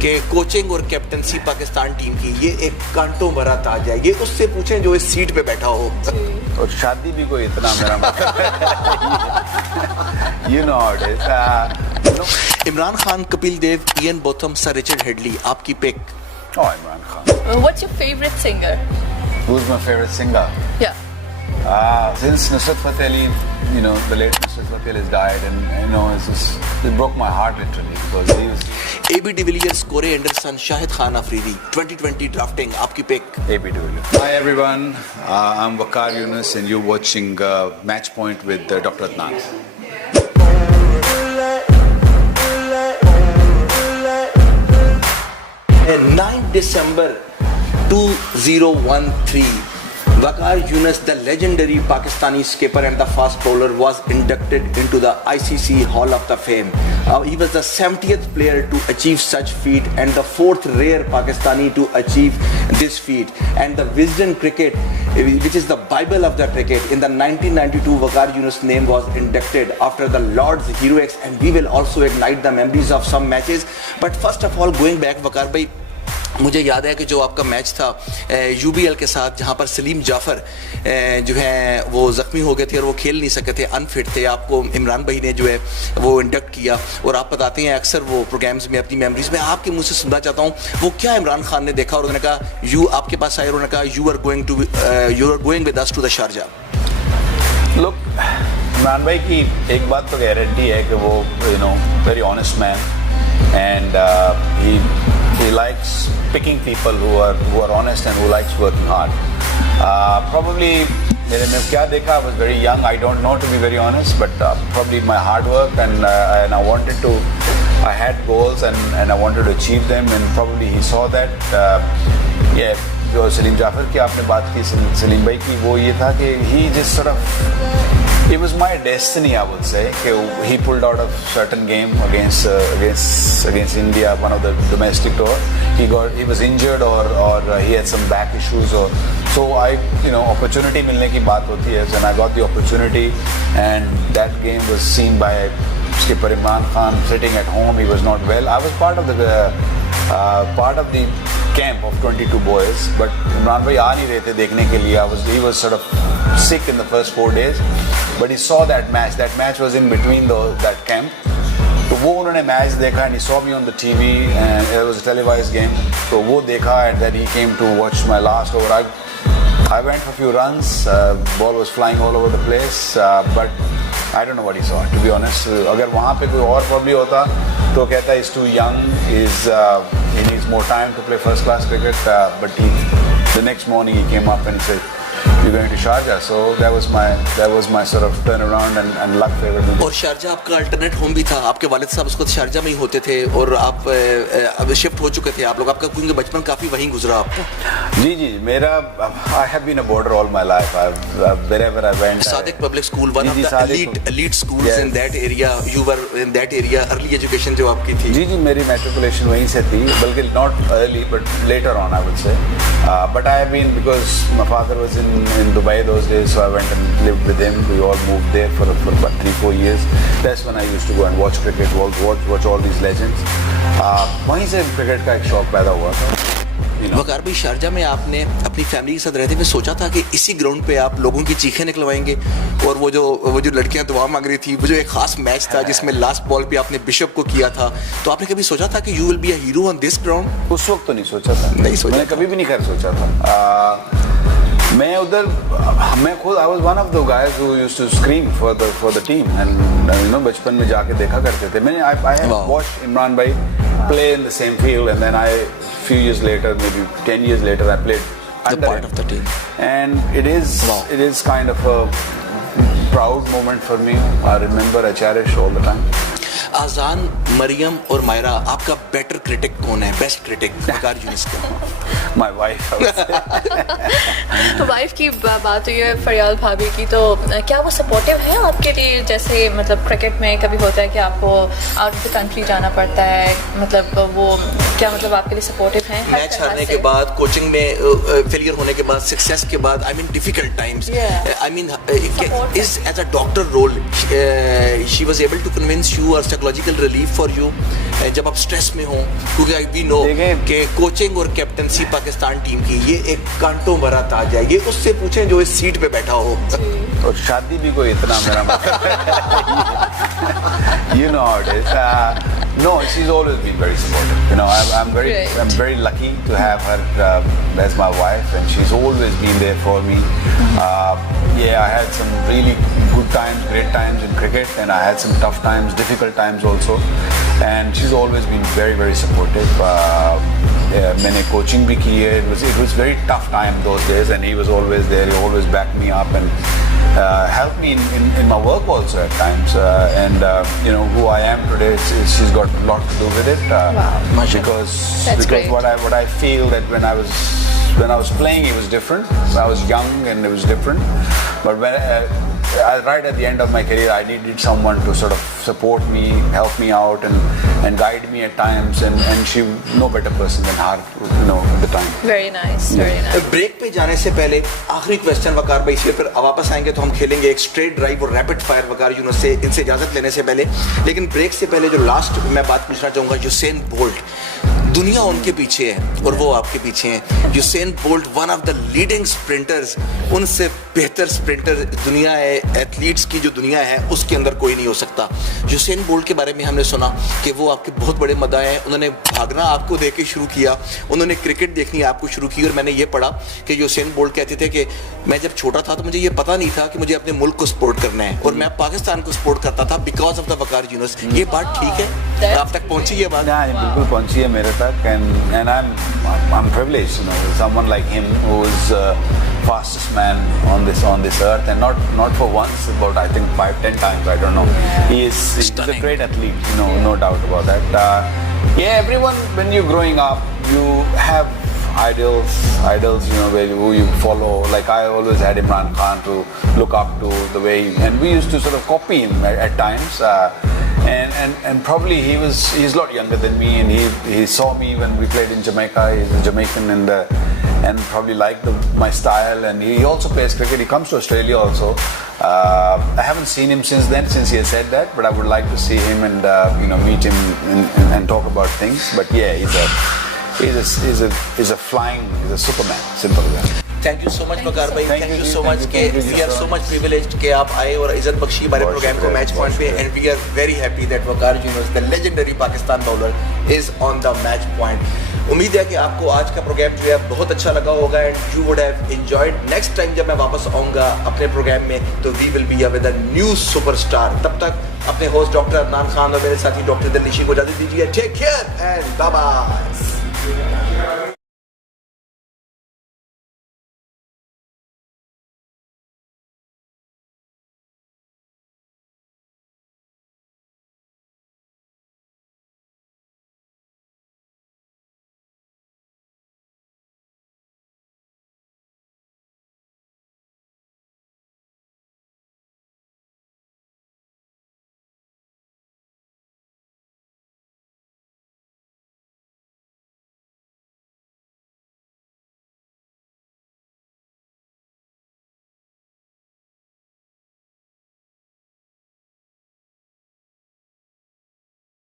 कि कोचिंग और captaincy Pakistan team की ये एक कांटों भरा ताज है, ये उससे पूछें जो इस सीट पे बैठा हो। और शादी भी कोई इतना मेरा you know how it is. Imran Khan, Kapil Dev, Ian Botham, sir Richard Hadlee, आपकी pick? Oh, Imran Khan. What's your favorite singer? Who's my favorite singer? Yeah. Since Nusrat Fateh Ali, you know, the late Nusrat Fateh Ali has died, and you know, it broke my heart literally because he was. AB de Villiers, Corey Anderson, Shahid Khan Afridi, 2020 drafting, आपकी pick? AB de Villiers. Hi everyone, I'm Waqar Yunus, and you're watching Match Point with Dr. Adnan. 9 December 2013, Waqar Yunus, the legendary Pakistani skipper and the fast bowler, was inducted into the ICC Hall of the Fame. He was the 70th player to achieve such feat and the 4th rare Pakistani to achieve this feat. And the Wisden cricket, which is the Bible of the cricket, in the 1992 Waqar Yunus name was inducted after the Lord's Heroics, and we will also ignite the memories of some matches. But first of all, going back, Waqar bhai, मुझे याद है कि जो आपका match था UBL के साथ, जहाँ पर सलीम जाफ़र जो है वो ज़ख्मी हो गए थे और वो खेल नहीं सके थे, अनफिट थे, आपको इमरान भाई ने जो है वो इंडक्ट किया, और आप बताते हैं अक्सर वो प्रोग्राम्स में अपनी मेमोरीज में, आपके मुंह से सुनना चाहता हूँ वो क्या इमरान खान ने देखा और उन्होंने कहा यू आपके पास आए, उन्होंने कहा you are going with us to the Sharjah? Look, Imran भाई की एक बात तो गारंटी है कि वो you know very honest man, and he likes picking people who are honest and who likes working hard. Probably मेरे में क्या देखा, I was very young, I don't know, to be very honest, but probably my hard work and I wanted to, I had goals and I wanted to achieve them, and probably he saw that. Yeah, जो सलीम जाफ़र की आपने बात की, सलीम भाई की, वो ये था कि he just sort of, it was my destiny, I would say. He pulled out of certain game against India, one of the domestic tour. He was injured or he had some back issues, or so opportunity मिलने की बात होती है, and I got the opportunity, and that game was seen by skipper Imran Khan sitting at home. He was not well. I was part of the camp of 22 boys, but Imran bhai aa nahi rahe the dekhne ke liye. He was sort of sick in the first 4 days, but he saw that match. That match was in between that camp. तो वो उन्होंने match देखा, and he saw me on the TV, and it was a televised game. तो वो देखा, and then he came to watch my last over. I went for a few runs. Ball was flying all over the place, but I don't know what he saw, to be honest. अगर वहाँ पे कोई और probably होता तो कहता he's too young, he needs more time to play first class cricket. But the next morning he came up and said, "You're going to Sharjah." So that was my sort of turnaround, and luck favored me. और Sharjah आपका alternate home भी था, आपके वालिद साहब उसको Sharjah में ही होते थे, और आप अब शिफ्ट हो चुके थे आप लोग, आपका क्योंकि बचपन काफ़ी वहीं गुजरा आपका? जी मेरा I have been a boarder all my life. Wherever I went. Sadiq Public School, one of the elite schools in that area. You were in that area. Early education जो आपकी थी? जी मेरी matriculation वहीं से थी, बल्कि not early but later on I would say. But I have been, because my father was in Dubai those days, so I went and lived with him. We all moved there for about 3-4 years. That's when I used to go and watch cricket, watch all these legends. वहीं से cricket का एक शौक पैदा हुआ था. वकार भाई, Sharjah में आपने अपनी फैमिली के साथ रहते हुए सोचा था कि इसी ग्राउंड पे आप लोगों की चीखें निकलवाएंगे, और वो जो लड़कियां दुआ मांग रही थी, वो जो एक खास मैच था जिसमें लास्ट बॉल पे आपने बिशप को किया था, तो आपने कभी सोचा था कि you will be a hero on this ground? उस वक्त तो नहीं सोचा था, मैंने कभी भी नहीं कर सोचा था. मैं उधर, मैं खुद I was one of the guys who used to scream for the team, and बचपन में जाके देखा करते थे. मैंने I had watched Imran bhai play in the same field, and then few years later, maybe 10 years later, I played under part of the team, and it is kind of a proud moment for me. I remember, I cherish all the time. आजान, Maryam और मायरा, आपका better critic कौन है, best critic Waqar Younis का? My wife. Wife की बात हुई है, फरियाल भाभी की, तो क्या वो सपोर्टिव है आपके लिए? जैसे मतलब क्रिकेट में कभी होता है कि आपको आउट ऑफ द कंट्री जाना पड़ता है, मतलब वो क्या मतलब आपके लिए सपोर्टिव हैं? मैच हारने के बाद, कोचिंग में फेलियर होने के बाद, सक्सेस के बाद, I mean difficult times. I mean, is as a doctor role, she was able to convince you or psychological relief for you जब आप स्ट्रेस में हो? क्योंकि वी नो देखें- कि कोचिंग और कैप्टनसी पाकिस्तान टीम की ये एक कांटों भरा ताज है, ये उससे पूछें जो इस सीट पे बैठा हो। और शादी भी कोई इतना मेरा you know how it is. No, she's always been very supportive. You know, I'm Great. very lucky to have her as my wife, and she's always been there for me. Yeah, I had some really good times, great times in cricket, and I had some tough times, difficult times also. And she's always been very, very supportive. मैंने coaching भी की है. It was very tough time those days, and he was always there. He always backed me up and helped me in my work also at times. And you know who I am today. She's got a lot to do with it. Because great. what I feel that when I was playing, it was different. I was young and it was different. But right at the end of my career, I needed someone to sort of support me, help me out, and guide me at times. And she, no better person than her, you know, at the time. Very nice, very nice. Break पे जाने से पहले आखिरी question वकार भाई से, फिर वापस आएंगे तो हम खेलेंगे एक स्ट्रेट ड्राइव और रैपिड फायर वकार यूनुस से, इनसे इजाजत लेने से पहले। लेकिन ब्रेक से पहले जो लास्ट मैं बात पूछना चाहूंगा, यूसेन बोल्ट, दुनिया उनके पीछे है और वो आपके पीछे हैं। Usain bolt one of the leading sprinters, उनसे बेहतर स्प्रिंटर दुनिया है, एथलीट्स की जो दुनिया है उसके अंदर कोई नहीं हो सकता। यूसेन बोल्ट के बारे में हमने सुना कि वो आपके बहुत बड़े मदाह हैं, उन्होंने भागना आपको देख के शुरू किया, उन्होंने क्रिकेट देखनी आपको शुरू की। और मैंने ये पढ़ा कि यूसेन बोल्ट कहते थे कि मैं जब छोटा था तो मुझे ये पता नहीं था कि मुझे अपने मुल्क को सपोर्ट करना है, और मैं पाकिस्तान को सपोर्ट करता था बिकॉज ऑफ द वकार यूनुस। ये बात ठीक है? आप तक पहुंची ये बात? Yeah, बिल्कुल पहुंची है मेरे तक, and I'm privileged, you know, someone like him who is fastest man on this earth, and not for once, but I think 5-10 times, I don't know. He's a great athlete, you know, no doubt about that. Yeah, everyone, when you're growing up, you have idols, you know, who you follow. Like I always had Imran Khan to look up to, the way, and we used to sort of copy him at times. And probably he's a lot younger than me, and he saw me when we played in Jamaica. He's a Jamaican, and probably liked my style. And he also plays cricket. He comes to Australia also. I haven't seen him since then, since he has said that. But I would like to see him and you know, meet him and talk about things. But yeah, he's a Superman. Simple as that. Thank you so much Waqar भाई, thank you so much के we are so much privileged कि आप आए और इज्जत बख्शी हमारे program को मैच पॉइंट पे, and we are very happy that Waqar Younis the legendary Pakistan bowler is on the match point. उम्मीद है कि आपको आज का प्रोग्राम जो है बहुत अच्छा लगा होगा, and you would have enjoyed. Next time जब मैं वापस आऊँगा अपने प्रोग्राम में तो we will be with a new superstar. तब तक अपने होस्ट डॉक्टर अदनान खान और मेरे साथी डॉक्टर दिलनिशी को इजाजत दीजिए। Take care and bye bye.